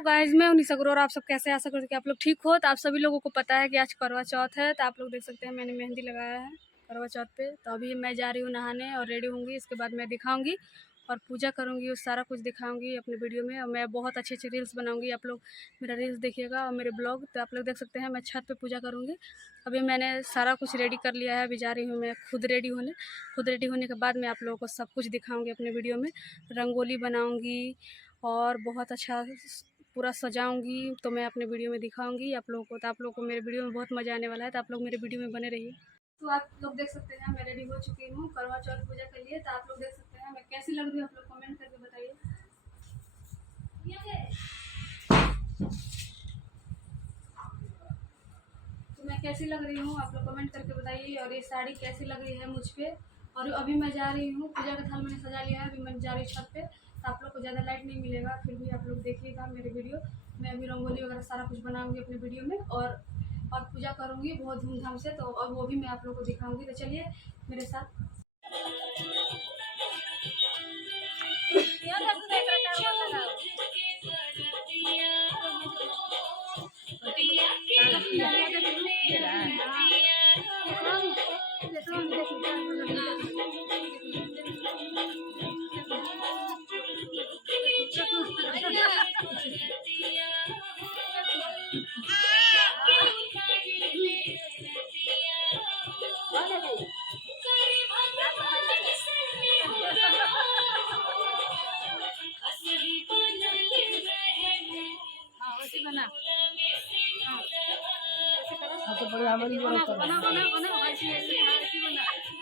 Hello guys, मैं उन्हीं सगरो और आप सब कैसे, आशा करते कि आप लोग ठीक हो। तो आप सभी लोगों को पता है कि आज करवा चौथ है। तो आप लोग देख सकते हैं मैंने मेहंदी लगाया है करवा चौथ पे। तो अभी मैं जा रही हूँ नहाने और रेडी होंगी। इसके बाद मैं दिखाऊंगी और पूजा करूँगी, उस सारा कुछ दिखाऊंगी अपने वीडियो में। और मैं बहुत अच्छे अच्छे रील्स बनाऊंगी, आप लोग मेरा रील्स देखिएगा और मेरे ब्लॉग। तो आप लोग देख सकते हैं मैं छत पर पूजा करूँगी। अभी मैंने सारा कुछ रेडी कर लिया है। अभी जा रही हूँ मैं खुद रेडी होने। खुद रेडी होने के बाद मैं आप लोगों को सब कुछ दिखाऊँगी अपने वीडियो में। रंगोली बनाऊँगी और बहुत अच्छा पूरा सजाऊंगी, तो मैं अपने वीडियो में दिखाऊंगी आप लोगों को। तो आप लोगों को मेरे वीडियो में बहुत मज़ा आने वाला है। तो आप लोग मेरे वीडियो में बने रहिए। तो आप लोग देख सकते हैं मैं रेडी हो चुकी हूँ करवा चौथ पूजा के लिए। तो आप लोग देख सकते हैं मैं कैसी लग रही हूँ, आप लोग कमेंट करके बताइए। तो मैं कैसी लग रही हूँ आप लोग कमेंट करके बताइए। और ये साड़ी कैसी लग रही है मुझ पर। और अभी मैं जा रही हूँ, पूजा का थाल मैंने सजा लिया है। अभी मैं जा रही हूँ छत पे। तो आप लोग को ज़्यादा लाइट नहीं मिलेगा, फिर भी आप लोग देखिएगा मेरे वीडियो। मैं अभी रंगोली वगैरह सारा कुछ बनाऊंगी अपने वीडियो में और पूजा करूँगी बहुत धूमधाम से। तो और वो भी मैं आप लोग को दिखाऊंगी। तो चलिए मेरे साथ।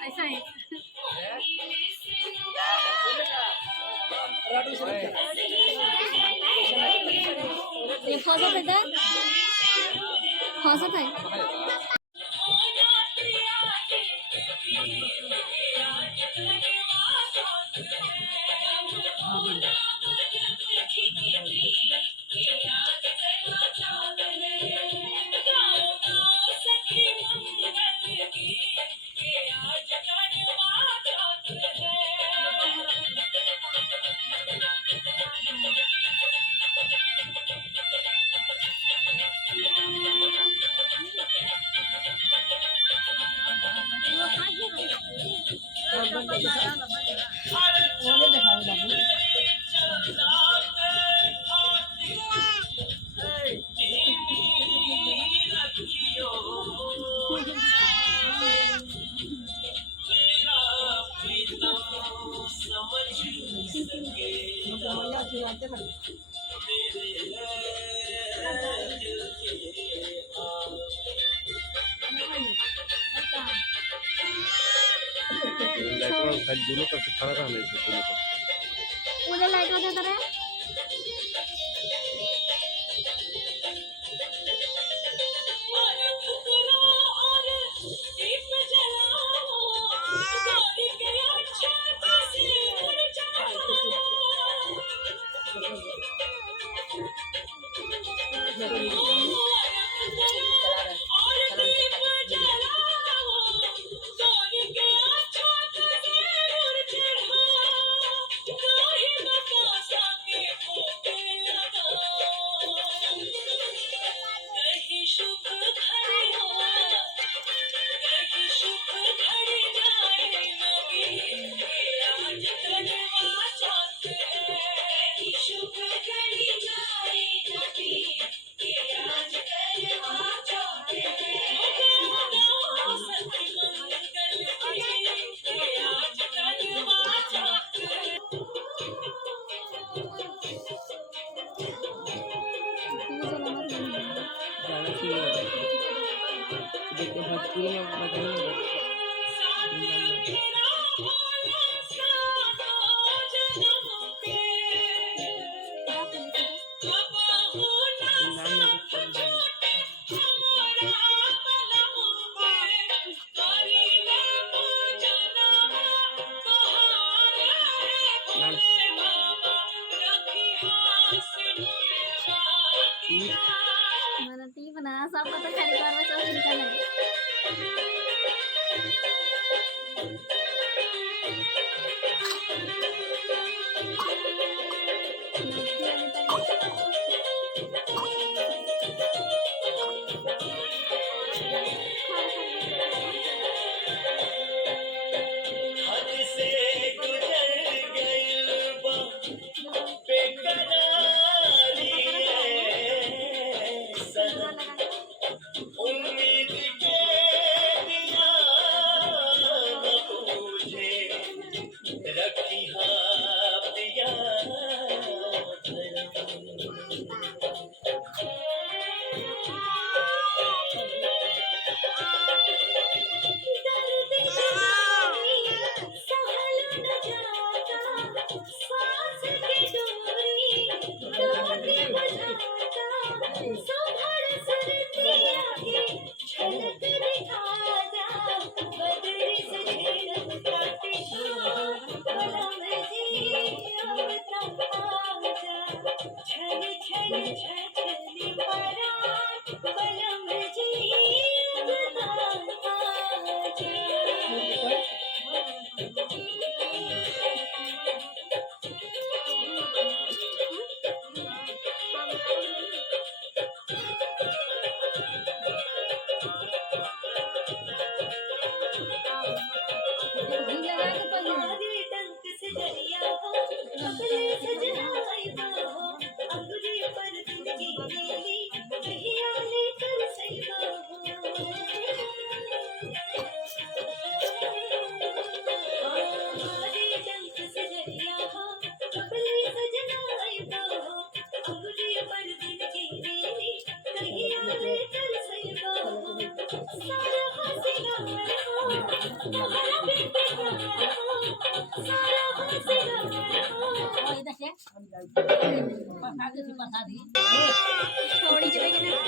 ऐसा ही फौसत है, फौसत है। दोनों तरफ से खड़ा रहना है, दोनों तरफ पूरे लाइट हो जाता है। भोजपुरी में बताइए। मैंने टी बनाया, सब पता खरीदार में चौथ निकल है। छोड़ी चलेगी ना।